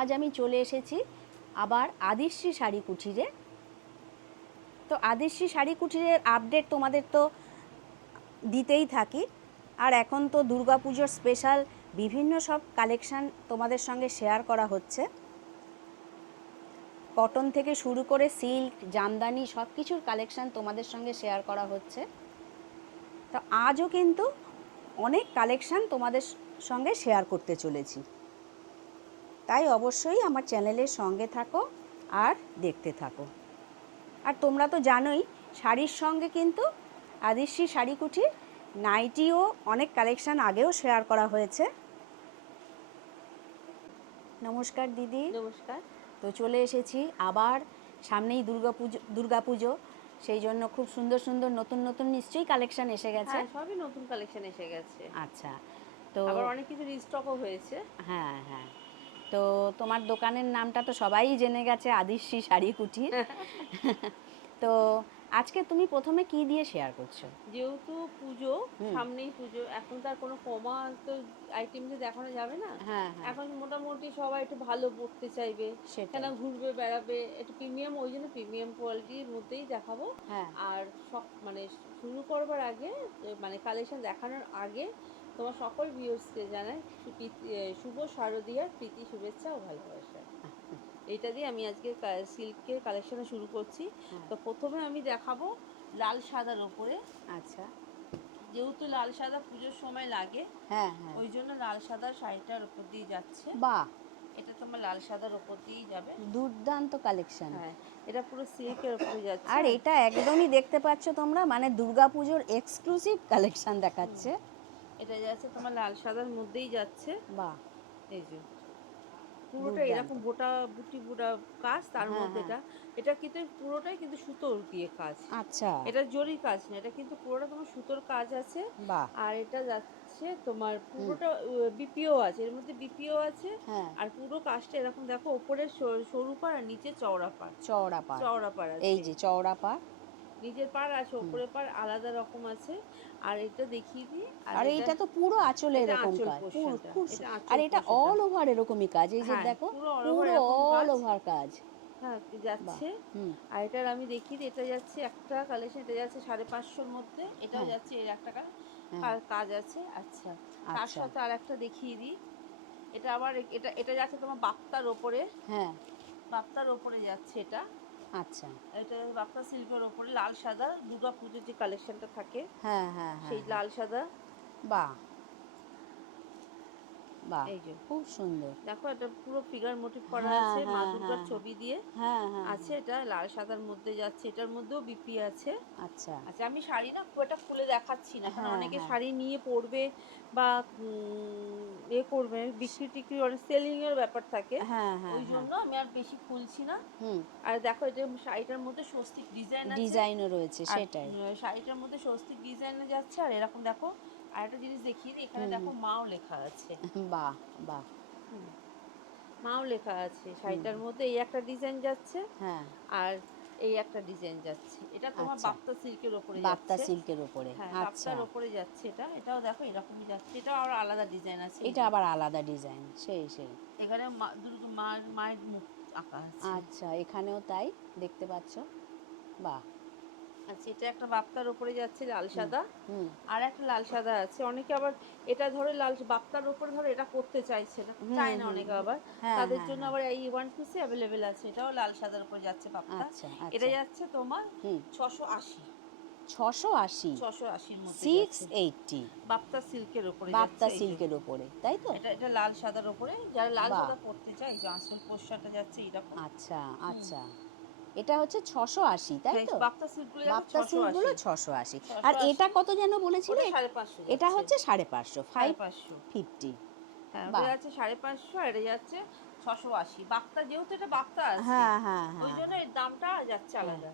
আজ আমি চলে এসেছি আবার আদিশ্রী শাড়ি কুঠিরে তো আদিশ্রী শাড়ি কুঠিরের আপডেট তোমাদের তো দিতেই থাকি। আর এখন তো দুর্গাপুজোর স্পেশাল বিভিন্ন সব কালেকশান তোমাদের সঙ্গে শেয়ার করা হচ্ছে। কটন থেকে শুরু করে সিল্ক জামদানি সব কিছুর কালেকশান তোমাদের সঙ্গে শেয়ার করা হচ্ছে। তো আজও কিন্তু অনেক কালেকশান তোমাদের সঙ্গে শেয়ার করতে চলেছি। তাই অবশ্যই আমার চ্যানেলের সঙ্গে থাকো আর দেখতে থাকো। আর তোমরা তো জানোই শাড়ির সঙ্গে কিন্তু আদিশ্রী শাড়ি কুঠির নাইটিও অনেক কালেকশান আগেও শেয়ার করা হয়েছে। নমস্কার দিদি। নমস্কার। তো চলে এসেছি আবার সামনেই দুর্গাপুজো দুর্গাপুজো সেই জন্য খুব সুন্দর সুন্দর নতুন নতুন নিশ্চয়ই কালেকশন এসে গেছে। হ্যাঁ সবই নতুন কালেকশন এসে গেছে। আচ্ছা তো আবার অনেক কিছু রিস্টকও হয়েছে। হ্যাঁ হ্যাঁ। তো তোমার দোকানের নামটা তো সবাই জেনে গেছে আদিশ্রী শাড়ি কুঠির তো আজকে তুমি প্রথমে কি দিয়ে শেয়ার করছ? যেহেতু পুজো সামনেই পুজো এখন তার কোনো কমা তো আইটেম যে দেখানো যাবে না। হ্যাঁ হ্যাঁ। এখন মোটামুটি সবাই একটু ভালো পড়তে চাইবে সেটা ঘুরবে বেড়াবে একটু প্রিমিয়াম ওই জন্য প্রিমিয়াম কোয়ালিটির মধ্যেই দেখাবো। হ্যাঁ। আর সব মানে শুরু করবার আগে মানে কালেকশন দেখানোর আগে তোমার সকল ভিউয়ার্সকে জানাই শুভ শারদীয়ার প্রীতি শুভেচ্ছা ও ভালোবাসা। এইটা দিয়ে আমি আজকে সিল্কের কালেকশন শুরু করছি। হ্যাঁ। তো প্রথমে আমি দেখাবো লাল সাদার ওপরে আচ্ছা। যেহেতু লাল সাদা পুজোর সময় লাগে হ্যাঁ হ্যাঁ। ওই জন্য লাল সাদা শাড়িটার ওপর দিয়ে যাচ্ছে। বাহ! এটা তোমার লাল সাদার ওপর দিয়েই যাবে। দুর্দান্ত কালেকশন হ্যাঁ এটা পুরো সিল্কের ওপরে যাচ্ছে। আর এটা একদমই দেখতে পাচ্ছ তোমরা মানে দুর্গাপুজোর এক্সক্লুসিভ কালেকশন দেখাচ্ছে। এটা যাচ্ছে তোমার লাল সাদার মধ্যেই যাচ্ছে। বাহ। এই যে। পুরোটা এরকম বোটা বুটি বুটা কাজ তার হ্যাঁ, মধ্যে এটা। এটা কিন্তু পুরোটাই কিন্তু সুতোর দিয়ে কাজ। আচ্ছা। এটা জরির কাজ না এটা কিন্তু পুরোটা তোমার সুতোর কাজ আছে। আর এটা যাচ্ছে তোমার পুরোটা বিপিও আছে এর মধ্যে বিপিও আছে। হ্যাঁ। আর পুরো কাজটা এরকম দেখো ওপরে সরু পাড় আর নিচে চওড়া পাড়। চওড়া পা চওড়া পাড় এই যে চওড়া পা নিচের পাড় আছে ওপরে পাড় আলাদা রকম আছে। আর এটা দেখিয়ে দিই আর এইটা তো পুরো আঁচলে এটা এরকম কাজ এটা আর এটা অল ওভার এরকমই কাজ এই যে হ্যাঁ, দেখো পুরো অল। ওভার কাজ। হ্যাঁ যাচ্ছে। আর এটার আমি দেখি এটা যাচ্ছে একটা কালেকশন এটা যাচ্ছে সাড়ে পাঁচশোর মধ্যে এটাও হ্যাঁ। যাচ্ছে এর একটা। কাজ আছে আচ্ছা। তার আচ্ছা। সাথে আর একটা দেখিয়ে দিই। এটা আবার এটা এটা যাচ্ছে তোমার বাপ্তার ওপরে। হ্যাঁ। বাপ্তার ওপরে যাচ্ছে এটা। আচ্ছা। এটা বাপ্তা সিল্কের ওপরে লাল সাদা দুর্গা পুজোর যে কালেকশনটা থাকে হ্যাঁ হ্যাঁ হ্যাঁ সেই লাল সাদা। বাহ! বাহ এই যে। খুব সুন্দর। দেখো এটা পুরো ফিগার মোটিভ করা হ্যাঁ, আছে মা হ্যাঁ, দুর্গার হ্যাঁ। ছবি দিয়ে। হ্যাঁ হ্যাঁ আছে এটা লাল সাদার মধ্যে যাচ্ছে এটার মধ্যেও বিপি আছে। আচ্ছা। আচ্ছা আমি শাড়ি না খুব একটা খুলে দেখাচ্ছি না কারণ অনেকে। শাড়ি নিয়ে পরবে বা এ করবে বিক্রি টিক্রি অনেক সেলিং এর ব্যাপার থাকে। হ্যাঁ হ্যাঁ ওই জন্য আমি আর বেশি খুলছি না। হুম। আর দেখো এটা শাড়িটার মধ্যে স্বস্তিক ডিজাইন আছে। ডিজাইনও রয়েছে সেটাই। শাড়িটার মধ্যে স্বস্তিক ডিজাইন যাচ্ছে আর এরকম দেখো আর একটা জিনিস দেখিয়ে দিই এখানে দেখো মাও লেখা আছে। বাহ বাহ। মাও লেখা আছে শাড়িটার মধ্যে এই একটা ডিজাইন যাচ্ছে হ্যাঁ। আর এই একটা ডিজাইন যাচ্ছে। এটা তোমার আচ্ছা। বাপ্তা সিল্কের ওপরে বাপ্তা সিল্কের উপরে হ্যাঁ আচ্ছা। বাপ্তার ওপরে যাচ্ছে এটা। এটাও দেখো এরকমই যাচ্ছে। এটাও আবার আলাদা ডিজাইন আছে। এটা আবার আলাদা ডিজাইন সেই সেই। এখানে মা- দুর্গা মার মায়ের মুখ আঁকা আছে। আচ্ছা এখানেও তাই দেখতে পাচ্ছ? বাহ। আচ্ছা এটা একটা বাপ্তার ওপরে যাচ্ছে লাল সাদা। আর একটা লাল সাদা আছে। অনেকে আবার এটা ধরে লাল বাপ্তার ওপরে ধরে এটা করতে চাইছে না। চায় না অনেকে আবার। হ্যাঁ, তাদের হ্যাঁ, জন্য আবার এই ওয়ান পিসে অ্যাভেলেবেল আছে। এটাও লাল সাদার উপরে যাচ্ছে বাপ্তা। আচ্ছা এটা আচ্ছা যাচ্ছে তোমার ছশো আশি। ছশো আশি? ছশো আশির মধ্যে সিক্স এইটটি বাপ্তা সিল্কের ওপরে বাপ্তা। সিল্কের উপরে তাই তো? এটা এটা লাল সাদার ওপরে যারা লাল সাদা পড়তে চায় এই পোশাকটা যাচ্ছে এরকম আচ্ছা আচ্ছা। এটা হচ্ছে ছশো আশি তাই হ্যাঁ, তো? বাপ্তা সিল্কগুলো ছশো আশি। আর এটা কত যেন বলেছিলে? এটা হচ্ছে সাড়ে পাঁচশো ফাইভ পাঁচশো। ফিফটি হ্যাঁ। ওটা সাড়ে পাঁচশো আর এটা যাচ্ছে ছশো আশি। বাপ্তা যেহেতু এটা বাপ্তা আছে হ্যাঁ হ্যাঁ ওই হ্যাঁ জন্য এর দামটা যাচ্ছে আলাদা।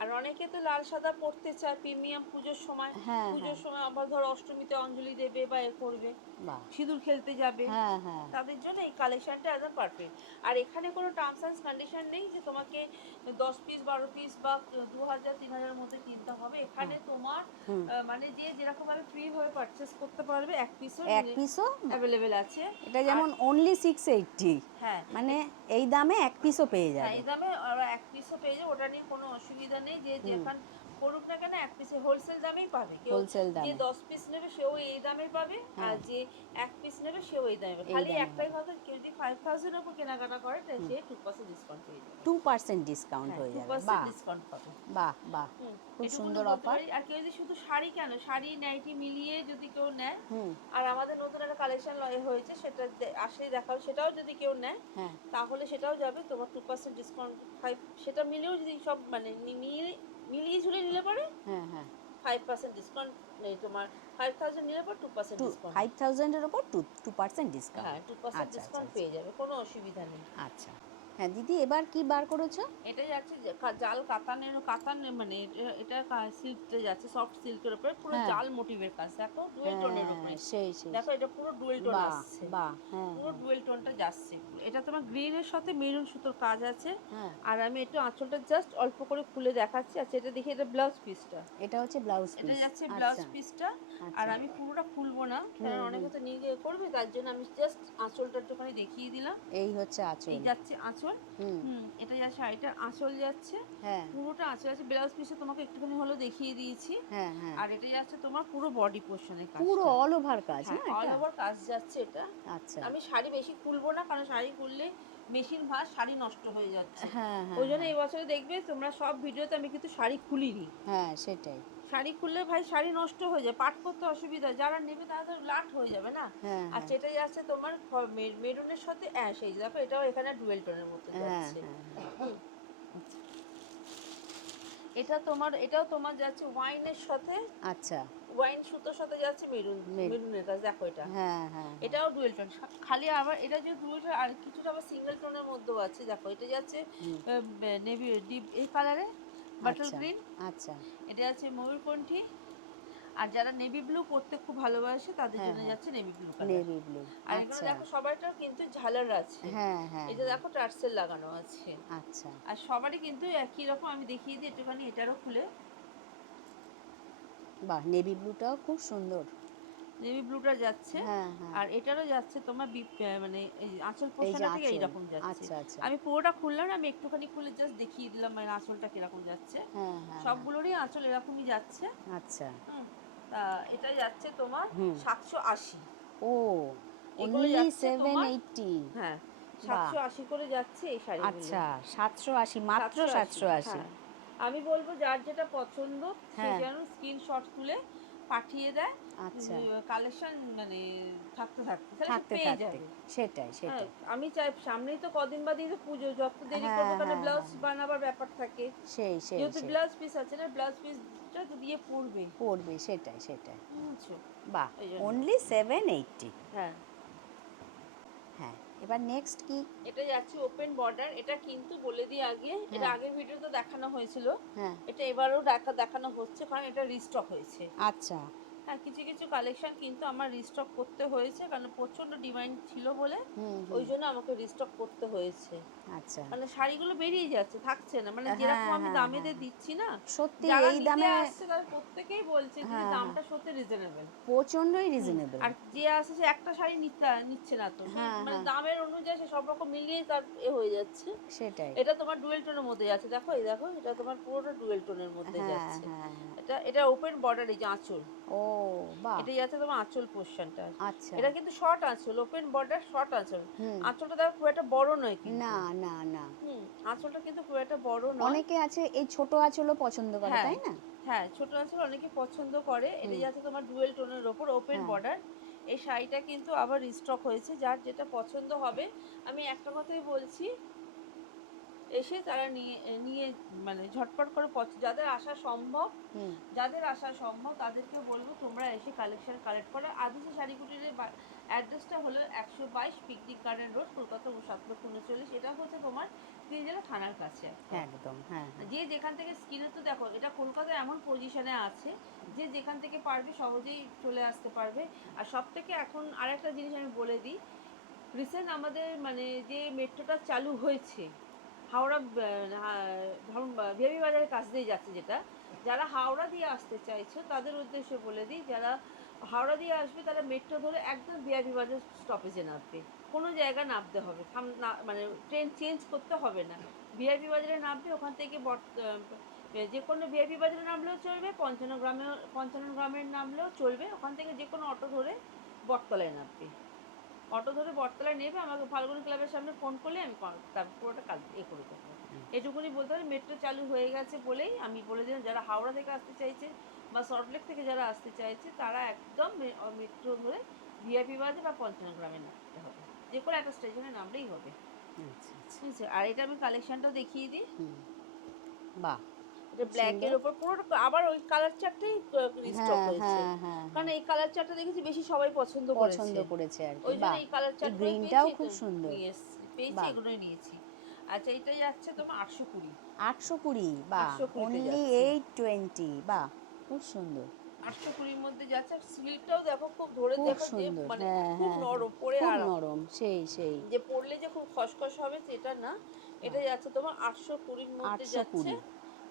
আর অনেকে তো লাল সাদা পড়তে চায় প্রিমিয়াম পুজোর সময়। হ্যাঁ, পুজোর হ্যাঁ। সময় আবার ধর অষ্টমীতে অঞ্জলি দেবে বা এ করবে। সিঁদুর খেলতে যাবে। হ্যাঁ তাদের জন্য এই কালেকশনটা একদম পারফেক্ট আর এখানে কোনো টার্মস অ্যান্ড কন্ডিশন নেই যে তোমাকে দশ পিস বারো পিস বা দু হাজার তিন হাজারের মধ্যে কিনতে হবে। এখানে তোমার মানে যে যেরকম ভাবে ফ্রি ভাবে পারচেস করতে পারবে এক পিসও এক পিসও অ্যাভেলেবেল আছে। এটা যেমন অনলি সিক্স এইটটি হ্যাঁ। মানে এই দামে এক পিসও পেয়ে যাবে। এই দামে এক পিসও পেয়ে যাবে। ওটা নিয়ে কোনো অসুবিধা নেই যে যেখান করুক না কেন এক পিসে হোলসেল দামেই পাবে। কেউ হোলসেল যে দামে দশ পিস নেবে সেও এই দামে পাবে আর। যে এক পিস নেবে সেও এই দামে খালি একটাই কথা কেউ যদি ফাইভ থাউজেন্ড উপর কেনাকাটা করে তাহলে সে টু পার্সেন্ট ডিসকাউন্ট পেয়ে যাবে। টু পার্সেন্ট ডিসকাউন্ট হ্যাঁ, হয়ে যাবে। বাহ। ডিসকাউন্ট পাবে। বাহ বাহ। খুব সুন্দর। পারি। আর কেউ যদি শুধু শাড়ি কেন শাড়ি নাইটি মিলিয়ে যদি কেউ নেয় হুম। আর আমাদের নতুন একটা কালেকশন হয়েছে সেটা আসলেই দেখাও সেটাও যদি কেউ নেয় হ্যাঁ। তাহলে সেটাও যাবে তোমার টু পার্সেন্ট ডিসকাউন্ট ফাইভ সেটা মিলেও যদি সব মানে নি- মিলিয়ে ঝুলিয়ে ঝুলে নিলে পরে? হ্যাঁ হ্যাঁ। ফাইভ পার্সেন্ট ডিসকাউন্ট নেই তোমার। ফাইভ থাউজেন্ড নিলে পর টু পার্সেন্ট ডিসকাউন্ট ফাইভ থাউজেন্ডের ওপর টু টু পার্সেন্ট হ্যাঁ ডিসকাউন্ট টু পার্সেন্ট ডিসকাউন্ট পেয়ে যাবে কোনো অসুবিধা নেই। আচ্ছা। হ্যাঁ দিদি এবার কি বার করেছ? এটা যাচ্ছে জাল কাতানের কাতান মানে এটা- এটা সিল্কটা যাচ্ছে সফট সিল্কের উপরে পুরো হ্যাঁ। জাল মোটিভের কাজ দেখো ডুয়েল টোনের উপরে। হ্যাঁ, সেই সেই দেখো এটা পুরো ডুয়েল টোন আসছে। বাহ হ্যাঁ পুরো ডুয়েল টোনটা যাচ্ছে। এটা তোমার গ্রিনের সাথে মেরুন সুতোর কাজ আছে। হ্যাঁ। আর আমি একটু আঁচলটা জাস্ট অল্প করে খুলে দেখাচ্ছি। আচ্ছা এটা দেখি এটা ব্লাউজ পিসটা এটা হচ্ছে ব্লাউজ এটা পিস যাচ্ছে ব্লাউজ পিসটা আর আচ্ছা। আমি পুরোটা খুলবো না কারণ অনেকে তো নিয়ে করবে তার জন্য আমি জাস্ট আঁচলটা একটুখানি দেখিয়ে দিলাম। এই হচ্ছে আঁচল। এই যাচ্ছে আঁচল। হুম। এটা যা শাড়িটার আঁচল যাচ্ছে হ্যাঁ। পুরোটা আঁচল আছে। ব্লাউজ পিসে তোমাকে একটুখানি হলো দেখিয়ে দিয়েছি। হ্যাঁ হ্যাঁ। আর এটা যাচ্ছে তোমার পুরো বডি পোর্শনের কাজ পুরো অল ওভার কাজ অল ওভার কাজ যাচ্ছে এটা। আচ্ছা। আমি শাড়ি বেশি খুলবো না কারণ শাড়ি খুললে মেশিন ভাঁজ শাড়ি নষ্ট হয়ে যাচ্ছে। ওই জন্য এই বছরে দেখবে তোমরা সব ভিডিওতে আমি কিন্তু শাড়ি খুলিনি। হ্যাঁ সেটাই। শাড়ি খুললে ভাই শাড়ি নষ্ট হয়ে যায় পাট করতে অসুবিধা হয়। যারা নেবে তারা তো লাট হয়ে যাবে না হ্যাঁ আর সেটা যাচ্ছে তোমার খ- মে- মেরুনের সাথে অ্যাশ এই দেখো এটাও এখানে ডুয়েল টোনের মধ্যে হ্যাঁ যাচ্ছে হ্যাঁ এটা তোমার এটাও তোমার যাচ্ছে ওয়াইনের সাথে আচ্ছা ওয়াইন সুতোর সাথে যাচ্ছে মেরুন মেরুন। মেরুনের কাজ দেখো এটা হ্যাঁ হ্যাঁ এটাও ডুয়েল টোন খালি আবার এটা যে ডুয়েল আর কিছুটা আবার সিঙ্গেল টোনের মধ্যেও আছে দেখো এটা যাচ্ছে। নেভি ডিপ এই কালারে বাটল আচ্ছা, গ্রিন আচ্ছা। এটা যাচ্ছে ময়ূরকণ্ঠী। আর যারা নেভি ব্লু পরতে খুব ভালোবাসে তাদের হ্যাঁ, জন্য হ্যাঁ। যাচ্ছে navy blue colour navy blue আর এগুলো আচ্ছা। দেখো সবাইটার কিন্তু ঝালার আছে। হ্যাঁ হ্যাঁ এটা দেখো টার্সেল লাগানো আছে। আচ্ছা। আর সবারই কিন্তু একই রকম আমি দেখিয়ে দিই একটুখানি এটারও খুলে। বাহ নেভি ব্লুটাও খুব সুন্দর। নেভি ব্লুটা যাচ্ছে। হ্যাঁ হ্যাঁ। আর এটারও যাচ্ছে তোমার মানে আঁচল যে থেকে এইরকম যাচ্ছে। আচ্ছা আচ্ছা। আমি পুরোটা খুললাম না আমি একটুখানি খুলে জাস্ট দেখিয়ে দিলাম মানে আঁচলটা কীরকম যাচ্ছে। হ্যাঁ সবগুলোরই আঁচল এরকমই যাচ্ছে। আচ্ছা। তা এটা যাচ্ছে তোমার সাতশো আশি। ও এগুলো যাচ্ছে তোমার- হ্যাঁ সাতশো আশি করে যাচ্ছে এই শাড়ি আচ্ছা সাতশো আশি মাত্র সাতশো আশি। আমি বলব যার যেটা পছন্দ সে। যেন স্ক্রিনশট তুলে পাঠিয়ে দেয়। আচ্ছা। কালেকশন মানে থাকতে থাকতে থাকতে সেটাই হ্যাঁ, সেটাই। আমি চাই সামনেই তো কদিন বাদেই তো পুজো যত দেরি হ্যাঁ, করব কারণ হ্যাঁ, ব্লাউজ। বানাবার ব্যাপার থাকে। সেই সেই যেহেতু ব্লাউজ পিস আছে না ব্লাউজ পিসটা তো দিয়ে পড়বে পড়বে সেটাই সেটাই। বুঝছ? বাহ অনলি সেভেন এইটটি হ্যাঁ। হ্যাঁ এবার নেক্সট কি? এটা যাচ্ছে ওপেন বর্ডার এটা কিন্তু বলে দিই আগে এটা। আগের ভিডিওতে দেখানো হয়েছিল। হ্যাঁ। এটা এবারেও দেখা দেখানো হচ্ছে কারণ এটা রিস্টক হয়েছে। আচ্ছা। হ্যাঁ কিছু কিছু কালেকশন কিন্তু আমার রিস্টক করতে হয়েছে কারণ প্রচণ্ড ডিমান্ড ছিল বলে ওই জন্য আমাকে রিস্টক করতে হয়েছে। আচ্ছা। মানে শাড়িগুলো বেরিয়ে যাচ্ছে থাকছে না। মানে হ্যাঁ, যেরকম আমি হ্যাঁ, দামে হ্যাঁ। দিয়ে দিচ্ছি না সত্যি এই দামে আসছে তারা প্রত্যেকেই বলছে যে হ্যাঁ, দামটা সত্যি রিজনেবল প্রচন্ডই রিজনেবল আর যে আসছে সে একটা শাড়ি নিতে নিচ্ছে না তো। হ্যাঁ, মানে হ্যাঁ। দামের অনুযায়ী সে সব রকম মিলিয়েই তার এ হয়ে যাচ্ছে। সেটাই। এটা তোমার ডুয়েল টোনের মধ্যে যাচ্ছে দেখো এই দেখো এটা তোমার পুরোটা ডুয়েল টোনের মধ্যে হ্যাঁ যাচ্ছে। হ্যাঁ হ্যাঁ। এটা এটা ওপেন বর্ডার এই যে আঁচল। ও বাহ। এটা যাচ্ছে তোমার আঁচল পোর্শনটা আচ্ছা। এটা কিন্তু শর্ট আঁচল ওপেন বর্ডার শর্ট আঁচল। আঁচলটা দেখো খুব একটা বড় নয় কিন্তু। না না না। আঁচলটা কিন্তু খুব একটা বড় নয়। অনেকে আছে এই ছোট আঁচলও পছন্দ করে হ্যাঁ। তাই না? হ্যাঁ ছোট আঁচল অনেকে পছন্দ করে। এটা যাচ্ছে তোমার ডুয়েল টোনের ওপর ওপেন হ্যাঁ। বর্ডার। এই শাড়িটা কিন্তু আবার রিস্টক হয়েছে যার যেটা পছন্দ হবে। আমি একটা কথাই বলছি এসে তারা নিয়ে নিয়ে মানে ঝটপট করে যাদের আসা সম্ভব হুম। যাদের আসা সম্ভব তাদেরকে বলব তোমরা এসে কালেকশন কালেক্ট করে। আদিসি শাড়ি কুটিরের অ্যাড্রেসটা হলো একশো বাইশ পিকনিক গার্ডেন রোড কলকাতা সাত লক্ষ উনচল্লিশ। এটা হচ্ছে তোমার তিনজেলা থানার কাছে। একদম হ্যাঁ হ্যাঁ। যে যেখান থেকে স্ক্রিনে তো দেখো এটা কলকাতায় এমন পজিশনে আছে যে যেখান থেকে পারবে সহজেই চলে আসতে পারবে। আর সব থেকে এখন আরেকটা জিনিস আমি বলে দিই রিসেন্ট আমাদের মানে যে মেট্রোটা চালু হয়েছে হাওড়া ধরুন ভিআবি বাজারের কাছ দিয়ে যাচ্ছে যেটা, যারা হাওড়া দিয়ে আসতে চাইছো, তাদের উদ্দেশ্যে বলে দিই, যারা হাওড়া দিয়ে আসবে, তারা মেট্রো ধরে একদম ভিআবি বাজার স্টপেজে নামবে। কোনো জায়গা নামতে হবে না মানে ট্রেন চেঞ্জ করতে হবে না। ভিআইপি বাজারে নামবে, ওখান থেকে যে কোনো ভিআইপি বাজারে নামলেও চলবে, পঞ্চান্ন গ্রামে পঞ্চান্ন গ্রামের নামলেও চলবে, ওখান থেকে যে কোনো অটো ধরে বটতলায় নামবে। অটো ধরে বটতলায় নেবে আমাকে ফাল্গুনি ক্লাবের সামনে ফোন করলে আমি তার পুরোটা কাজ এ করে দেবো। এটুকুনি বলতে হবে মেট্রো চালু হয়ে গেছে বলেই আমি বলে দিলাম যারা হাওড়া থেকে আসতে চাইছে বা সল্টলেক থেকে যারা আসতে চাইছে তারা একদম মেট্রো ধরে ভিআইপি বাজার বা পঞ্চান্ন গ্রামে নামতে হবে। যে কোনো একটা স্টেশনে নামলেই হবে। আচ্ছা আচ্ছা। ঠিক আছে আর এটা আমি কালেকশনটাও দেখিয়ে দিই। বাহ! এটা ব্ল্যাকের সুন্দর। ওপর পুরো আবার ওই কালার চারটাই রিস্টক হ্যাঁ হয়েছে হ্যাঁ হ্যাঁ। কারণ এই কালার চারটা দেখেছি বেশি সবাই পছন্দ করেছে। পছন্দ করেছে আর ওই জন্য এই কালার চারটা গ্রিনটাও খুব সুন্দর। পেয়েছি এগুলোই নিয়েছি। আচ্ছা এটা যাচ্ছে তোমার আটশো কুড়ি। আটশো কুড়ি বাহ 820 তে অনলি এইট টোয়েন্টি বাহ খুব সুন্দর। আটশো কুড়ির মধ্যে যাচ্ছে সিল্কটাও দেখো খুব ধরে দেখো যে মানে হ্যাঁ খুব হ্যাঁ নরম পরে আরাম। নরম সেই সেই। যে পরলে যে খুব খসখস হবে সেটা না এটা যাচ্ছে তোমার আটশো কুড়ির মধ্যে 820 যাচ্ছে।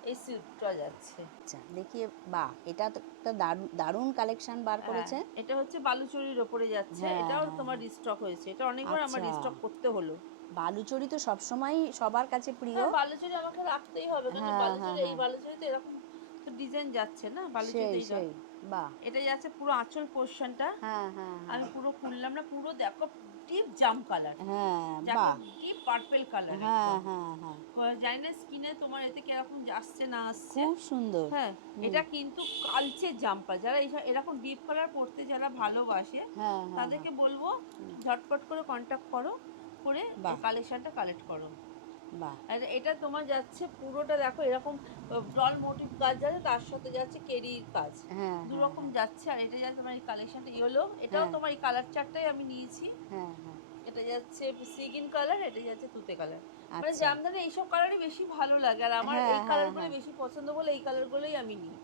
এই সিল্কটা যাচ্ছে। আচ্ছা দেখি বাহ এটা তো একটা দারুণ কালেকশন বার করেছে। হ্যাঁ, এটা হচ্ছে বালুচরির ওপরে যাচ্ছে। হ্যাঁ, এটাও তোমার রিস্টক হয়েছে। এটা অনেকবার আমার আচ্ছা। রিস্টক করতে হলো। বালুচরি তো সবসময় সবার কাছে প্রিয়। হ্যাঁ বালুচরি আমাকে রাখতেই হবে। কিন্তু বালুচরি এই। বালুচরিতে এরকম তো ডিজাইন যাচ্ছে না? সেই বালুচরিতে বাহ। এটা যাচ্ছে পুরো আঁচল পোর্শনটা হ্যাঁ হ্যাঁ আমি পুরো খুললাম না পুরো দেখো ডিপ জাম কালার হ্যাঁ বাহ। ডিপ পার্পল কালার হ্যাঁ হ্যাঁ হ্যাঁ। জানি না স্কিনে তোমার এতে কীরকম আসছে না আসছে। খুব সুন্দর। হ্যাঁ এটা কিন্তু কালচে জাম্পার যারা এরকম ডিপ কালার পরতে যারা ভালোবাসে হ্যাঁ হ্যাঁ তাদেরকে বলব ঝটপট করে কন্ট্যাক্ট করো করে। কালেকশনটা কালেক্ট করো। আর এটা তোমার যাচ্ছে পুরোটা দেখো এরকম ফ্লল মোটিভ কাজ যাচ্ছে তার সাথে যাচ্ছে কেরির কাজ। হ্যাঁ দু হ্যাঁ, রকম যাচ্ছে আর এটা যাচ্ছে তোমার এই কালেকশনটা ইয়েলো এটাও হ্যাঁ। তোমার এই কালার চারটাই আমি নিয়েছি। হ্যাঁ হ্যাঁ। এটা যাচ্ছে সিগিন কালার এটা যাচ্ছে তুতে কালার মানে আচ্ছা। জামদানি এইসব কালারই বেশি ভালো লাগে। আর আমার হ্যাঁ, এই হ্যাঁ, কালারগুলো হ্যাঁ। বেশি পছন্দ বলে এই কালারগুলোই আমি নিই।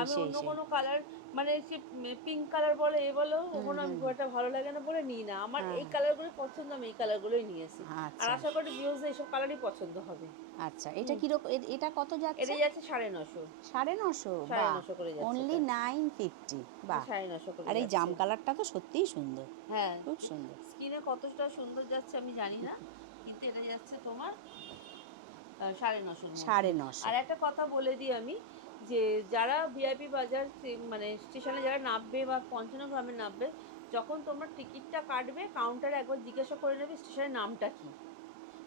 আমি অন্য কোনো কালার মানে সে পিঙ্ক কালার বলো এ বলো ওগুলো আমি একটা ভালো লাগে না বলে নিই না। আমার এই হ্যাঁ। কালারগুলো পছন্দ আমি এই কালারগুলোই নিয়েছি আর আচ্ছা। আশা করি ভিউজ এইসব কালারই পছন্দ হবে। আচ্ছা এটা কীরকম এটা কত যাচ্ছে? এটা যাচ্ছে সাড়ে নশো। সাড়ে নশো? সাড়ে নশো করে যাচ্ছে অনলি নাইন ফিফটি বাহ। সাড়ে নশো করে আর এই। জাম কালারটা তো সত্যিই সুন্দর। হ্যাঁ। খুব সুন্দর। স্কিনে কতটা সুন্দর যাচ্ছে আমি জানি না। এটা যাচ্ছে তোমার সাড়ে নশো সাড়ে নশো। আর একটা কথা বলে দিই আমি যে যারা ভিআইপি বাজার মানে স্টেশনে যারা নামবে বা পঞ্চান্ন গ্রামে নামবে যখন তোমরা টিকিটটা কাটবে কাউন্টারে একবার জিজ্ঞাসা করে নেবে স্টেশনের নামটা কি।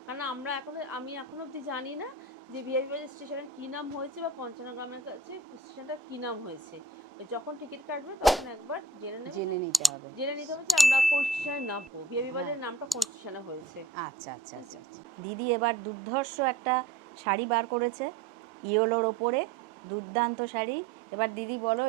কারণ আমরা এখনও আমি এখনও অবধি জানি না যে ভিআইপি বাজার স্টেশনের কী নাম হয়েছে বা পঞ্চান্ন গ্রামের কাছে স্টেশনটা কী নাম হয়েছে। যখন টিকিট কাটবে তখন একবার জেনে নেবে। জেনে নিতে হবে। জেনে নিতে হবে যে আমরা কোন স্টেশনে নামবো। ভিআইপি বাজারের নামটা কোন স্টেশনে হয়েছে। আচ্ছা আচ্ছা আচ্ছা আচ্ছা। দিদি এবার দুর্ধর্ষ একটা শাড়ি বার করেছে ইয়েলোর ওপরে দুর্দান্ত শাড়ি। এবার দিদি বলো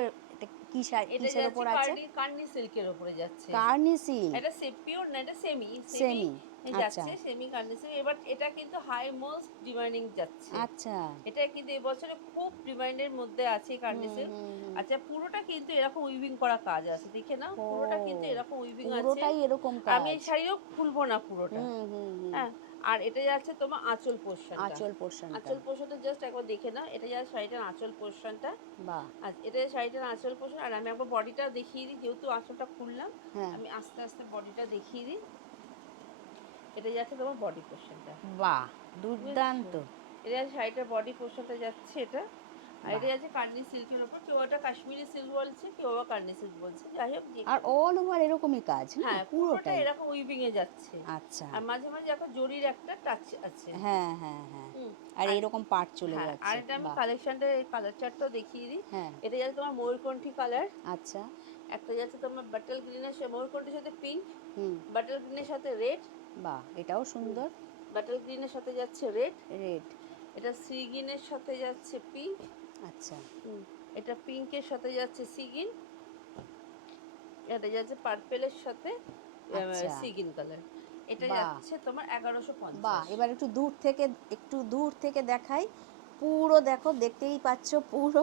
কি কিসের ওপর আছে? কার্নি সিল্কের উপরে যাচ্ছে। Carney silk? এটা পিওর না এটা সেমি সেমি আচ্ছা। যাচ্ছে সেমি কার্নি সেমি এবার এটা কিন্তু হাই মোস্ট ডিমান্ডিং যাচ্ছে। আচ্ছা। এটা কিন্তু এবছরে খুব ডিমান্ডের মধ্যে আছে কার্নি সিল্ক। আচ্ছা পুরোটা কিন্তু এরকম উইভিং করা কাজ আছে দেখে না পুরোটা কিন্তু এরকম উইভিং আছে। পুরোটাই এরকম কাজ আমি এই শাড়িও খুলবো না পুরোটা। হুম। হ্যাঁ। আর এটা যাচ্ছে তোমার আঁচল পোর্শন আঁচল পোর্শন আঁচল পোর্শনটা জাস্ট একবার দেখে নাও এটা যাচ্ছে শাড়িটার আঁচল পোর্শনটা বাহ। আর এটা শাড়িটার আঁচল পোর্শন আর আমি একবার বডিটা দেখিয়ে দিই যেহেতু আঁচলটা খুললাম হ্যাঁ। আমি আস্তে আস্তে বডিটা দেখিয়ে দিই। এটা যাচ্ছে তোমার বডি পোর্শনটা বাহ দুর্দান্ত। এটা শাড়িটার বডি পোর্শনটা যাচ্ছে এটা। এটা কার্নি সিল্কের উপর কেউ ওটা কাশ্মীরি সিল্ক বলছে কেউ আবার কার্নি সিল্ক বলছে। যাই হোক আর অল ওভার এরকমই কাজ হ্যাঁ পুরোটা এরকম উইভিং এ যাচ্ছে। আচ্ছা। আর মাঝে মাঝে এখন জরির একটা টাচ আছে। হ্যাঁ হ্যাঁ হ্যাঁ। আর এরকম পার্ট চলে হ্যাঁ, যাচ্ছে আর এটা আমি কালেকশনটা কালার চার্টটাও দেখিয়ে দিই। হ্যাঁ। এটা যাচ্ছে তোমার ময়ূরকণ্ঠী কালার আচ্ছা। একটা যাচ্ছে তোমার বাটল গ্রিনের সাথে ময়ূরকণ্ঠীর সাথে পিঙ্ক হুম। বাটল গ্রিনের সাথে রেড বাহ এটাও সুন্দর। বাটার গ্রিনের সাথে যাচ্ছে রেড রেড এটা সি গ্রিনের সাথে যাচ্ছে পিঙ্ক আচ্ছা। এটা পিঙ্কের সাথে যাচ্ছে সিগিন। এটা যাচ্ছে পার্পেলের সাথে আচ্ছা। সিগিন কালার এটা যাচ্ছে তোমার এগারোশো পঞ্চাশ। বা এবার একটু দূর থেকে একটু দূর থেকে দেখাই। পুরো দেখো দেখতেই পাচ্ছ পুরো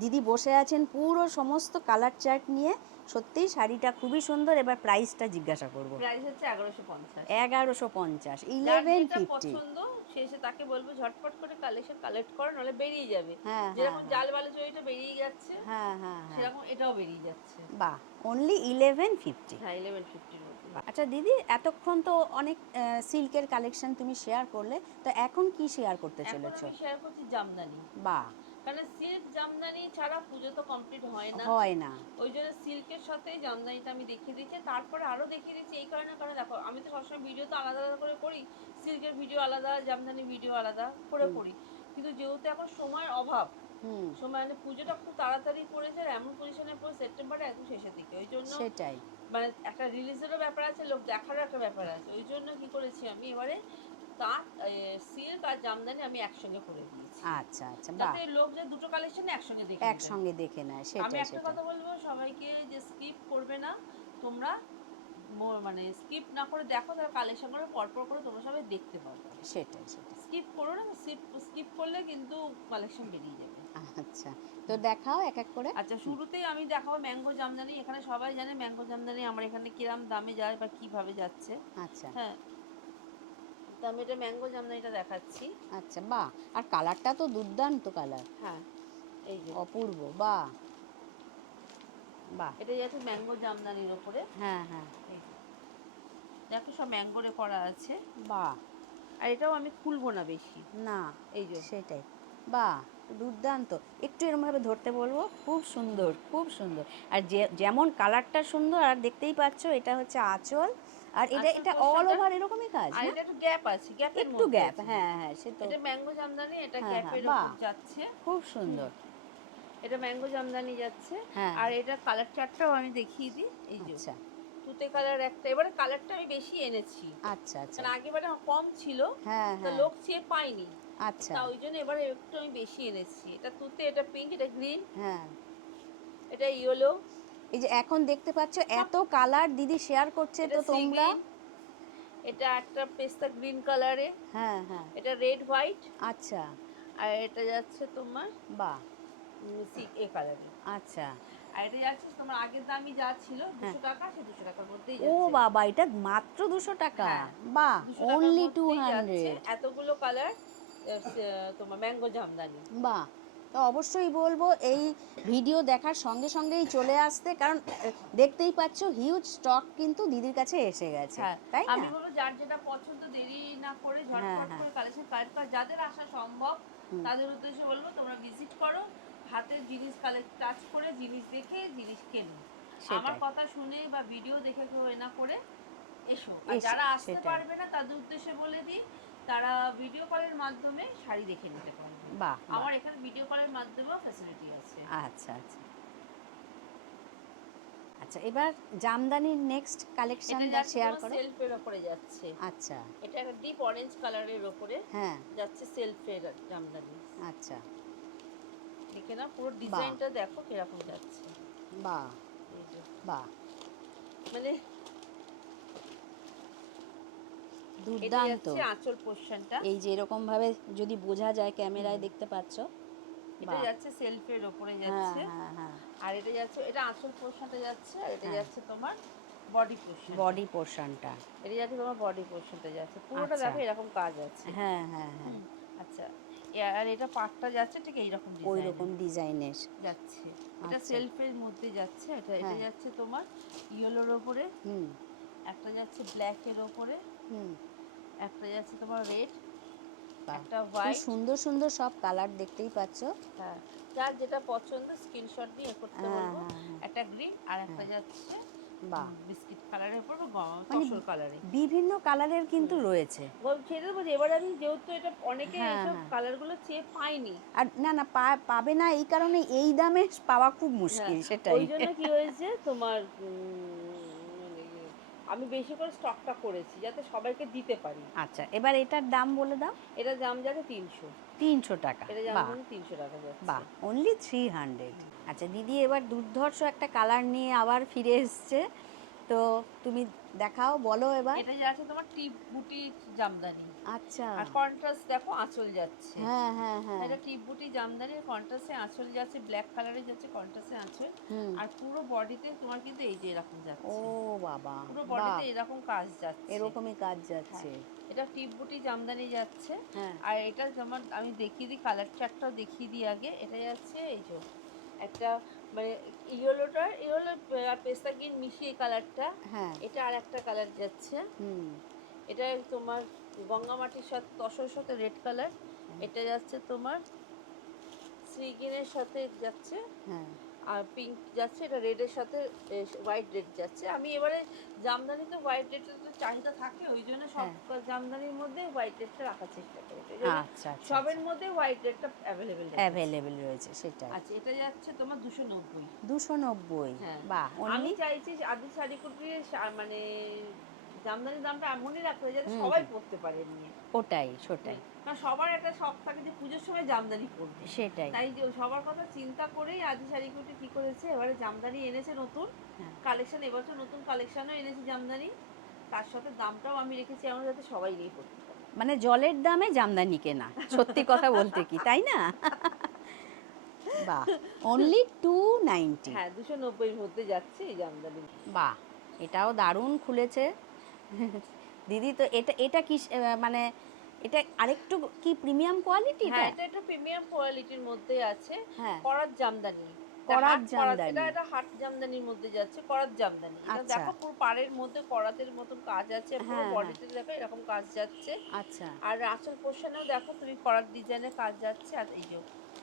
দিদি বসে আছেন পুরো সমস্ত কালার চার্ট নিয়ে। সত্যিই শাড়িটা খুবই সুন্দর। এবার প্রাইসটা জিজ্ঞাসা করব। প্রাইস হচ্ছে এগারোশো পঞ্চাশ। এগারোশো পঞ্চাশ যার ইলেভেন যেটা ফিফটি পছন্দ সে এসে তাকে বলব ঝটপট করে কালেকশন কালেক্ট করো নাহলে বেরিয়ে যাবে। হ্যাঁ হ্যাঁ যেরকম জাল বালু চড়িটা বেরিয়ে যাচ্ছে হ্যাঁ হ্যাঁ হ্যাঁ। সেরকম এটাও বেরিয়ে যাচ্ছে। বাহ অনলি ইলেভেন ফিফটি হ্যাঁ ইলেভেন ফিফটির মধ্যে। আচ্ছা দিদি এতক্ষণ তো অনেক সিল্কের কালেকশন তুমি শেয়ার করলে তো এখন কি শেয়ার করতে চলেছো? শেয়ার করছি জামদানি। বাহ। কারণ সিল্ক জামদানি ছাড়া পুজো তো কমপ্লিট হয় না। হয় না। ওই জন্য সিল্কের সাথে জামদানিটা আমি দেখিয়ে দিচ্ছি। তারপরে আরও দেখিয়ে দিচ্ছি এই কারণে কারণ দেখো আমি তো সবসময় ভিডিও তো আলাদা আলাদা করে করি সিল্কের ভিডিও আলাদা জামদানি ভিডিও আলাদা করে করি। কিন্তু যেহেতু এখন সময়ের অভাব সময় মানে পুজোটা খুব তাড়াতাড়ি পড়েছে আর এমন পজিশনে পড়ে সেপ্টেম্বরে একদম শেষের দিকে। ওই জন্য সেটাই। মানে একটা রিলিজেরও ব্যাপার আছে লোক দেখারও একটা ব্যাপার আছে। ওই জন্য কি করেছি আমি এবারে তাঁত সিল্ক আর জামদানি আমি একসঙ্গে করে দিয়েছি। আচ্ছা আচ্ছা যাতে লোক যে দুটো কালেকশন একসঙ্গে দেখে। একসঙ্গে দেখে নেয় আমি সেটাই। একটা কথা বলব সবাইকে যে স্কিপ করবে না তোমরা মানে স্কিপ না করে দেখো তার কালেকশন করে পরপর করে তোমরা সবাই দেখতে পাবে সেটাই সেটাই। স্কিপ করো না স্কিপ স্কিপ করলে কিন্তু কালেকশন বেরিয়ে যাবে। আচ্ছা তো দেখাও এক এক করে। আচ্ছা শুরুতেই আমি দেখাবো ম্যাঙ্গো জামদানি এখানে সবাই জানে ম্যাঙ্গো জামদানি আমার এখানে কিরাম দামে যায় বা কীভাবে যাচ্ছে। আচ্ছা। হ্যাঁ আমি এটা ম্যাঙ্গো জামদানিটা দেখাচ্ছি। আচ্ছা বাহ! আর কালারটা তো দুর্দান্ত কালার হ্যাঁ এই যে। অপূর্ব বাহ! বাহ! এটা যাচ্ছে ম্যাঙ্গো জামদানির ওপরে। হ্যাঁ হ্যাঁ। দেখো সব ম্যাঙ্গোরে করা আছে। বাহ! আর এটাও আমি খুলবো না বেশি। না এই যে। সেটাই। বাহ! দুর্দান্ত। একটু এরমভাবে ধরতে বলব খুব সুন্দর খুব সুন্দর। আর যে যেমন কালারটা সুন্দর আর দেখতেই পাচ্ছ এটা হচ্ছে আঁচল। আর এটা এটা অল ওভার এরকমই কাজ আর? এটা একটু গ্যাপ আছে গ্যাপের একটু গ্যাপ হ্যাঁ হ্যাঁ সে তো এটা ম্যাঙ্গো জামদানি এটা হ্যাঁ, হ্যাঁ, গ্যাপের উপর যাচ্ছে। খুব সুন্দর। এটা ম্যাঙ্গো জামদানি যাচ্ছে। হ্যাঁ। আর এটা কালার চারটাও আমি দেখিয়ে দিই এই যে আচ্ছা। তুতে কালার একটা। এবারে কালারটা আমি বেশি এনেছি। আচ্ছা আচ্ছা। কারণ আগেবারে কম ছিল হ্যাঁ তা হ্যাঁ। লোক চেয়ে পাইনি। আচ্ছা। তা ওই জন্য এবারে একটু আমি বেশি এনেছি। এটা তুতে এটা পিঙ্ক এটা গ্রিন হ্যাঁ। এটা ইয়েলো এই যে এখন দেখতে পাচ্ছ এত কালার দিদি শেয়ার করছে তো তোমরা। এটা একটা পেস্তা গ্রিন কালারে হ্যাঁ হ্যাঁ। এটা রেড হোয়াইট আচ্ছা। আর এটা যাচ্ছে তোমার বাহ। এ কালারে আচ্ছা। আর এটা যাচ্ছে তোমার আগের দামই যা ছিল দুশো টাকা সে দুশো টাকার মধ্যেই হ্যাঁ। ও। বাবা এটা মাত্র দুশো টাকা। হ্যাঁ, বাহ 200 অনলি টু হান্ড্রেড এতগুলো কালার তোমার ম্যাঙ্গো জামদানি। বাহ। তো অবশ্যই বলব এই ভিডিও দেখার সঙ্গে সঙ্গেই চলে আসতে কারণ দেখতেই পাচ্ছ হিউজ স্টক কিন্তু দিদির কাছে এসে গেছে হ্যাঁ তাই আমি বলব যার যেটা পছন্দ দেরি না করে ঝটপট হ্যাঁ। করে কালেকশন কালেক্ট করা যাদের আসা সম্ভব তাদের উদ্দেশ্যে বলব তোমরা ভিজিট করো হাতের জিনিস কালেক্ট টাচ করে জিনিস দেখে জিনিস কেনো। আমার কথা শুনে বা ভিডিও দেখে কেউ না করে এসো। আর যারা আসতে পারবে না তাদের উদ্দেশ্যে বলে দিই তারা ভিডিও কলের মাধ্যমে শাড়ি দেখে নিতে পারবে। বাহ। আমার এখানে ভিডিও কলের মাধ্যমেও ফ্যাসিলিটি আছে। আচ্ছা আচ্ছা। আচ্ছা এবার জামদানির নেক্সট কালেকশনটা যাচ্ছে শেয়ার করো। সেলফের ওপরে যাচ্ছে। আচ্ছা। এটা একটা ডিপ অরেঞ্জ কালারের ওপরে হ্যাঁ। যাচ্ছে সেলফের জামদানি। আচ্ছা। দেখে না পুরো ডিজাইনটা দেখো কীরকম যাচ্ছে। বাহ বাহ মানে এটা দুর্দান্ত। আঁচল পোর্শনটা এই যে এরকম ভাবে যদি বোঝা যায় ক্যামেরায় দেখতে পাচ্ছ এটা। যাচ্ছে সেলফের ওপরে হ্যাঁ যাচ্ছে। হ্যাঁ হ্যাঁ। আর এটা যাচ্ছে এটা আঁচল পোর্শনটা যাচ্ছে আর এটা। যাচ্ছে তোমার বডি পোর্শন বডি পোর্শনটা এটা যাচ্ছে তোমার বডি পোর্শনটা যাচ্ছে। পুরোটা আচ্ছা। দেখো এরকম কাজ আছে। হ্যাঁ হ্যাঁ হ্যাঁ। আচ্ছা। আর এটা পাটটা যাচ্ছে ঠিক এইরকম ওই রকম ডিজাইনের যাচ্ছে। এটা আচ্ছা। সেলফের মধ্যে যাচ্ছে। এটা এটা। যাচ্ছে তোমার ইয়েলোর ওপরে। হুম। একটা যাচ্ছে ব্ল্যাকের ওপরে। হুম। একটা যাচ্ছে তোমার রেড। একটা হোয়াইট সুন্দর সুন্দর সব কালার দেখতেই পাচ্ছ। হ্যাঁ যার যেটা পছন্দ স্ক্রিনশট দিয়ে করতে হ্যাঁ, বলব। হ্যাঁ, হ্যাঁ। একটা গ্রিন আর একটা যাচ্ছে বাহ। বিস্কিট কালারের উপর বা মানে কালারে বিভিন্ন কালারের কিন্তু রয়েছে। সেটা বলছি এবার আমি যেহেতু এটা অনেকে এইসব। কালারগুলো চেয়ে পাইনি আর না না পাবে না এই কারণে এই দামে পাওয়া খুব মুশকিল সেটাই। ওই জন্য কি হয়েছে তোমার আমি বেশি করে স্টকটা করেছি যাতে সবাইকে দিতে পারি। আচ্ছা এবার এটার দাম বলে দাও। এটা দাম যাবে তিনশো। তিনশো টাকা এটা দাম তিনশো টাকা বাহ অনলি থ্রি হান্ড্রেড আচ্ছা দিদি এবার দুর্ধর্ষ একটা কালার নিয়ে আবার ফিরে এসছে। তো তুমি দেখাও বলো এবার। এটা যাচ্ছে তোমার টিপ বুটি জামদানি। আচ্ছা। আর কন্ট্রাস্ট দেখো আঁচল যাচ্ছে। হ্যাঁ হ্যাঁ হ্যাঁ। এটা টিপ বুটি জামদানির কন্ট্রাস্টে আঁচল যাচ্ছে ব্ল্যাক কালারের যাচ্ছে কন্ট্রাস্টে আঁচল। আর পুরো বডিতে তোমার কিন্তু এই যে এরকম ও বাবা পুরো বডিতে এরকম কাজ যাচ্ছে। এরকমই কাজ যাচ্ছে। এটা টিপ বুটি জামদানি যাচ্ছে। হ্যাঁ। আর এটা যেমন আমি দেখিয়ে দিই কালার চার্টটাও দেখিয়ে দিই আগে। এটা যাচ্ছে এই যে একটা মানে ইয়েলোটা ইয়েলো আর পেস্তা গ্রিন মিশিয়ে কালারটা হ্যাঁ। এটা আর একটা কালার যাচ্ছে। হুম। এটা তোমার গঙ্গা মাটির সাথে তসর সাথে রেড কালার এটা যাচ্ছে তোমার সি গ্রিনের সাথে যাচ্ছে হ্যাঁ। আর পিঙ্ক যাচ্ছে এটা রেডের সাথে হোয়াইট রেড যাচ্ছে। আমি এবারে জামদানিতে হোয়াইট রেডের তো চাহিদা থাকে ওই জন্য সব জামদানির মধ্যে হোয়াইট রেডটা রাখার চেষ্টা করেছি আচ্ছা আচ্ছা সবের মধ্যে হোয়াইট রেডটা অ্যাভেলেবেল অ্যাভেলেবেল রয়েছে। সেটাই। আচ্ছা এটা যাচ্ছে তোমার দুশো নব্বই। দুশো নব্বই হ্যাঁ। বাহ আমি চাইছি আদি শাড়ি কুটির মানে জামদানির দামটা এমনই রাখতে হবে যাতে সবাই পড়তে পারে নিয়ে। ওটাই সেটাই। কারণ সবার একটা শখ থাকে যে পুজোর সময় জামদানি পরবে সেটাই। তাই যে সবার কথা চিন্তা করেই আদি শাড়ি কুটি কি করেছে এবারে জামদানি এনেছে নতুন। হ্যাঁ। কালেকশন এবছর নতুন কালেকশনও এনেছে জামদানি। তার সাথে দামটাও আমি রেখেছি এমন যাতে সবাই নিয়ে পড়তে মানে জলের দামে জামদানি কেনা সত্যি কথা বলতে কি তাই না? বাহ অনলি টু নাইনটি হ্যাঁ দুশো নব্বইয়ের মধ্যে যাচ্ছে এই জামদানি। বাহ এটাও দারুণ খুলেছে। দিদি তো এটা এটা কি মানে এটা আরেকটু কি প্রিমিয়াম কোয়ালিটি হ্যাঁ এটা একটু প্রিমিয়াম কোয়ালিটির মধ্যে আছে। হ্যাঁ। করাত জামদানি। করাত জামদানি। এটা এটা হাট জামদানির মধ্যে যাচ্ছে করাত জামদানি। এটা আচ্ছা। দেখো পুরো পাড়ের মধ্যে করাতের মতন কাজ আছে পুরো হ্যাঁ, বডিতে দেখো এরকম কাজ যাচ্ছে। আচ্ছা। আর আঁচল পোর্শনেও দেখো তুমি করাত ডিজাইনে কাজ যাচ্ছে আর এই যে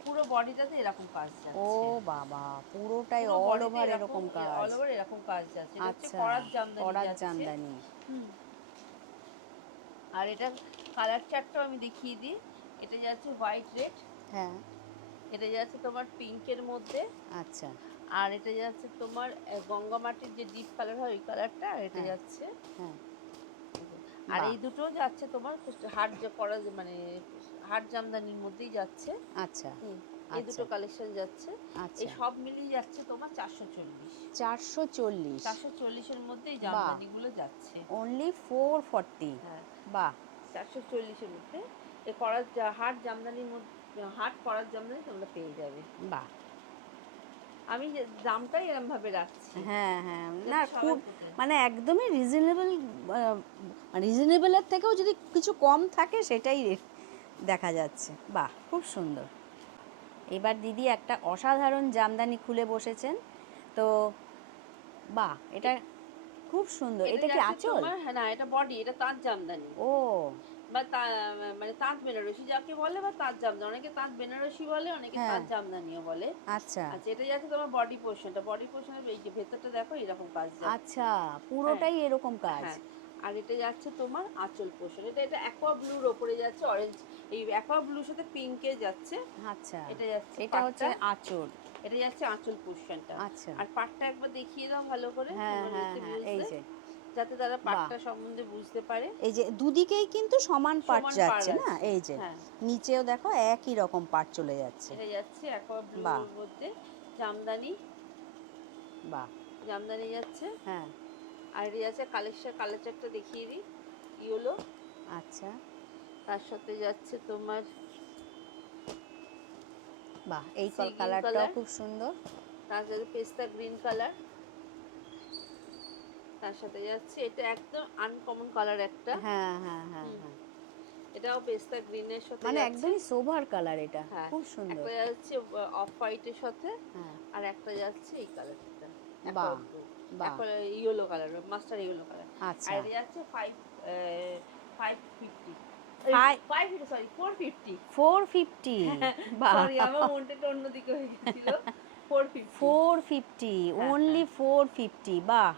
পুরো বডিটাতে এরকম কাজ যাচ্ছে। ও বাবা পুরোটাই পুরো অল ওভার এরকম কাজ। অল ওভার এরকম কাজ যাচ্ছে। আচ্ছা করাত জামদানি যাচ্ছে। জামদানি। আর এটা কালার চার্টটাও আমি দেখিয়ে দিই। এটা যাচ্ছে হোয়াইট রেড হ্যাঁ। এটা যাচ্ছে তোমার পিঙ্কের মধ্যে। আচ্ছা। আর এটা যাচ্ছে তোমার গঙ্গা মাটির যে ডিপ কালার হয় ওই কালারটা আর এটা হ্যাঁ। যাচ্ছে হ্যাঁ। আর এই দুটো যাচ্ছে তোমার হাট যে করা যে মানে হাট জামদানির মধ্যেই যাচ্ছে। আচ্ছা। এই আচ্ছা। দুটো কালেকশন যাচ্ছে। এই আচ্ছা সব মিলিয়ে যাচ্ছে তোমার চারশো চল্লিশ। চারশো চল্লিশ। চারশো চল্লিশের মধ্যে এই জামদানিগুলো যাচ্ছে। অনলি ফোর ফর্টি হ্যাঁ। বাহ। চারশো চল্লিশের মধ্যে এই করার হাট জামদানির মধ্যে হাট করার জামদানি তোমরা পেয়ে যাবে। বাহ। আমি দামটাই এরম ভাবে রাখছি। হ্যাঁ হ্যাঁ। না খুব মানে একদমই রিজনেবল রিজনেবলের থেকেও যদি কিছু কম থাকে সেটাই রে- দেখা যাচ্ছে। বাহ খুব সুন্দর। এবার দিদি একটা অসাধারণ জামদানি খুলে বসেছেন। তো বাহ এটা খুব সুন্দর। এটা কি আঁচল? হ্যাঁ, না এটা বডি এটা তাঁত জামদানি। ও। বা মানে তাঁত বেনারসি যাকে বলে বা তাঁত জামদানি। অনেকে তাঁত বেনারসি বলে অনেকে হ্যাঁ। তাঁত জামদানিও বলে। আচ্ছা। আচ্ছা এটা যাচ্ছে তোমার বডি পোর্শনটা বডি পোর্শনের এই যে ভেতরটা দেখো এরকম কাজ আচ্ছা পুরোটাই এরকম কাজ। হ্যাঁ। আর এটা যাচ্ছে তোমার আঁচল পোর্শন এটা এটা অ্যাকোয়া ব্লুর ওপরে যাচ্ছে অরেঞ্জ এই অ্যাকোয়া ব্লুর সাথে পিঙ্কে যাচ্ছে। আচ্ছা এটা যাচ্ছে এটা হচ্ছে আঁচল। এটা যাচ্ছে আঁচল পোর্শনটা আচ্ছা। আর পাটটা একবার দেখিয়ে দাও ভালো করে হ্যাঁ হ্যাঁ হ্যাঁ এই যে। যাতে তারা পাটটা সম্বন্ধে বুঝতে পারে। এই যে দুদিকেই কিন্তু সমান পাট যাচ্ছে না? এই যে হ্যাঁ। নিচেও দেখো একই রকম পাট চলে যাচ্ছে। এটা যাচ্ছে অ্যাকোয়া। ব্লুর মধ্যে। জামদানি। বাহ। জামদানি যাচ্ছে। হ্যাঁ। আর যাচ্ছে কালেকশন কালার চারটা দেখিয়ে দিই ইয়েলো। আচ্ছা। তার সাথে যাচ্ছে তোমার বাহ এই কালারটাও খুব সুন্দর। তার সাথে পেস্তা গ্রিন কালার তার সাথে যাচ্ছে এটা একদম আনকমন কালার একটা। হ্যাঁ হ্যাঁ হ্যাঁ হ্যাঁ। এটাও পেস্তা গ্রিনের সাথে মানে। একদমই সোভার কালার এটা হ্যাঁ, খুব সুন্দর। একটা যাচ্ছে অফ হোয়াইট এর সাথে হ্যাঁ। আর একটা যাচ্ছে এই কালারটা বাহ, বাহ। Yellow colour mustard yellow colour. আচ্ছা। আর এটা যাচ্ছে five five fifty sorry four fifty four fifty sorry আমার মনটা একটু অন্যদিকে হয়ে গেছিল। Four fifty four fifty only four fifty বাহ।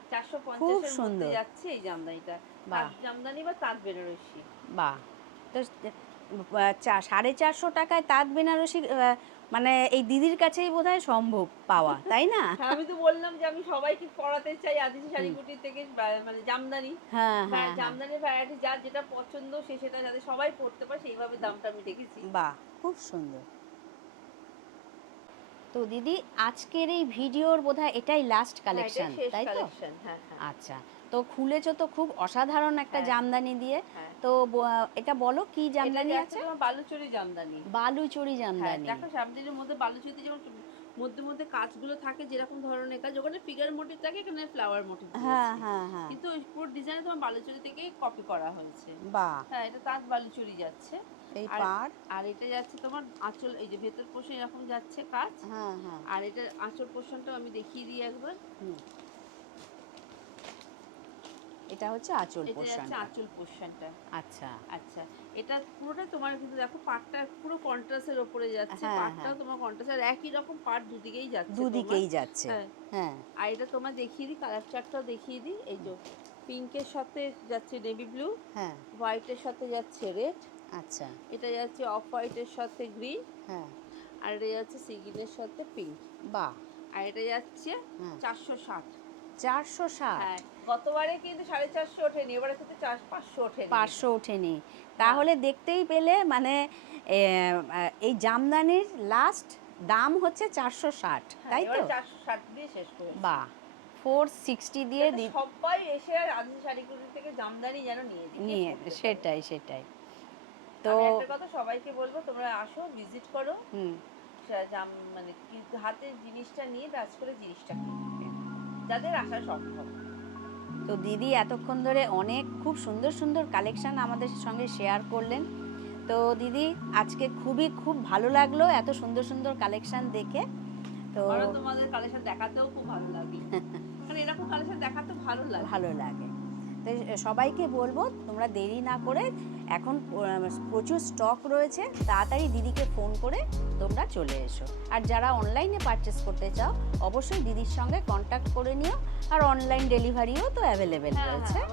খুব সুন্দর। যাচ্ছে এই জামদানিটা। বাহ। জামদানি বা তাঁত বেনারসি। বাহ। তো সাড়ে চারশো টাকায় তাঁত বেনারসি মানে এই দিদির কাছেই বোধহয় সম্ভব পাওয়া তাই না? হ্যাঁ আমি তো বললাম যে আমি সবাইকে পড়াতে চাই আদিশি শাড়ি কুটির থেকে মানে জামদানি। হ্যাঁ হ্যাঁ হ্যাঁ। জামদানির ভ্যারাইটি যার যেটা পছন্দ সে সেটা যাতে সবাই পড়তে পারে সেইভাবে দামটা আমি রেখেছি বাহ খুব সুন্দর। তো দিদি আজকের এই ভিডিওর বোধহয় এটাই লাস্ট হ্যাঁ, কালেকশন তাই তো? হ্যাঁ হ্যাঁ। আচ্ছা। তো খুলেছো তো খুব অসাধারণ একটা হ্যাঁ। জামদানি দিয়ে। হ্যাঁ। তো এটা বলো কি জামদানি আছে বালুচরি জামদানি। বালুচরি হ্যাঁ জামদানি। দেখো জামদানির মধ্যে বালুচরিতে যেমন মধ্যে মধ্যে কাজগুলো থাকে যেরকম ধরনের কাজ ওখানে ফিগার মোটিভ থাকে এখানে ফ্লাওয়ার মোটিভ হ্যাঁ হ্যাঁ হ্যাঁ। কিন্তু পুরো ডিজাইন তোমার বালুচরি থেকে কপি করা হয়েছে। বাহ। হ্যাঁ এটা তাঁত বালুচরি যাচ্ছে। এই আর- পার আর এটা যাচ্ছে তোমার আঁচল এই যে ভেতর পোষে এরকম যাচ্ছে কাজ। হ্যাঁ হ্যাঁ। আর এটা আঁচল পোষণটাও আমি দেখিয়ে দিই একবার। হুম। এটা হচ্ছে আঁচল এটা পোর্শন আঁচল পোষণটা আচ্ছা। আচ্ছা এটা পুরোটা তোমার কিন্তু দেখো পাটটা পুরো কন্ট্রাস্টের ওপরে যাচ্ছে হ্যাঁ, পাটটাও হ্যাঁ। তোমার কন্ট্রাস্ট আর একই রকম পাট দুদিকেই যাচ্ছে দুদিকেই যাচ্ছে হ্যাঁ। হ্যাঁ। আর এটা তোমার দেখিয়ে দিই কালার চার্টটাও দেখিয়ে দিই এই যে পিঙ্কের সাথে যাচ্ছে নেভি ব্লু হ্যাঁ। হোয়াইটের সাথে যাচ্ছে রেড আচ্ছা। এটা যাচ্ছে অফ হোয়াইটের সাথে গ্রিন হ্যাঁ। আর এটা যাচ্ছে সিগিনের সাথে পিঙ্ক বাহ। আর এটা যাচ্ছে চারশো ষাট। চারশো ষাট। হ্যাঁ গতবারে কিন্তু সাড়ে চারশো ওঠেনি এবারে কিন্তু পাঁচশো ওঠেনি। পাঁচশো ওঠেনি। তাহলে দেখতেই পেলে মানে এই জামদানির লাস্ট দাম হচ্ছে চারশো ষাট তাই তো? চারশো ষাট দিয়ে শেষ করে বাহ ফোর সিক্সটি দিয়ে সবাই এসে আর আদিবাসী শাড়িগুলি থেকে জামদানি যেন নিয়ে নিয়ে সেটাই সেটাই। তো একটা কথা সবাইকে বলব তোমরা আসো ভিজিট করো। হুম। জাম- মানে কি- হাতে জিনিসটা নিয়ে কাজ করে জিনিসটা যাদের আসা সম্ভব। তো দিদি এতক্ষণ ধরে অনেক খুব সুন্দর সুন্দর কালেকশান আমাদের সঙ্গে শেয়ার করলেন। তো দিদি আজকে খুবই খুব ভালো লাগল এত সুন্দর সুন্দর কালেকশান দেখে। তো তোমাদের কালেকশন দেখাতেও খুব ভালো লাগে। কারণ এরকম কালেকশন দেখাতে ভালো লাগে। ভালো লাগে। তো সবাইকে বলব তোমরা দেরি না করে এখন প্রচুর স্টক রয়েছে তাড়াতাড়ি দিদিকে ফোন করে তোমরা চলে এসো। আর যারা অনলাইনে পারচেস করতে চাও অবশ্যই দিদির সঙ্গে কন্ট্যাক্ট করে নিও আর অনলাইন ডেলিভারিও তো অ্যাভেলেবেল রয়েছে। হ্যাঁ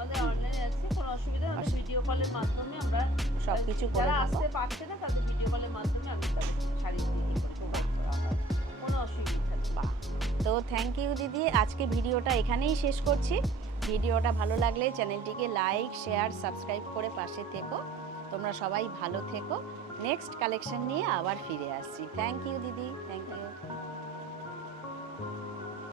সব কিছু করে আসতে পারছে না তাদের ভিডিও কলের মাধ্যমে আমি শাড়ি তো থ্যাংক ইউ দিদি আজকে ভিডিওটা এখানেই শেষ করছি। ভিডিওটা ভালো লাগলে চ্যানেলটিকে লাইক, শেয়ার, সাবস্ক্রাইব করে পাশে থেকো। তোমরা সবাই ভালো থেকো। নেক্সট কালেকশন নিয়ে আবার ফিরে আসছি। থ্যাংক ইউ দিদি। Thank you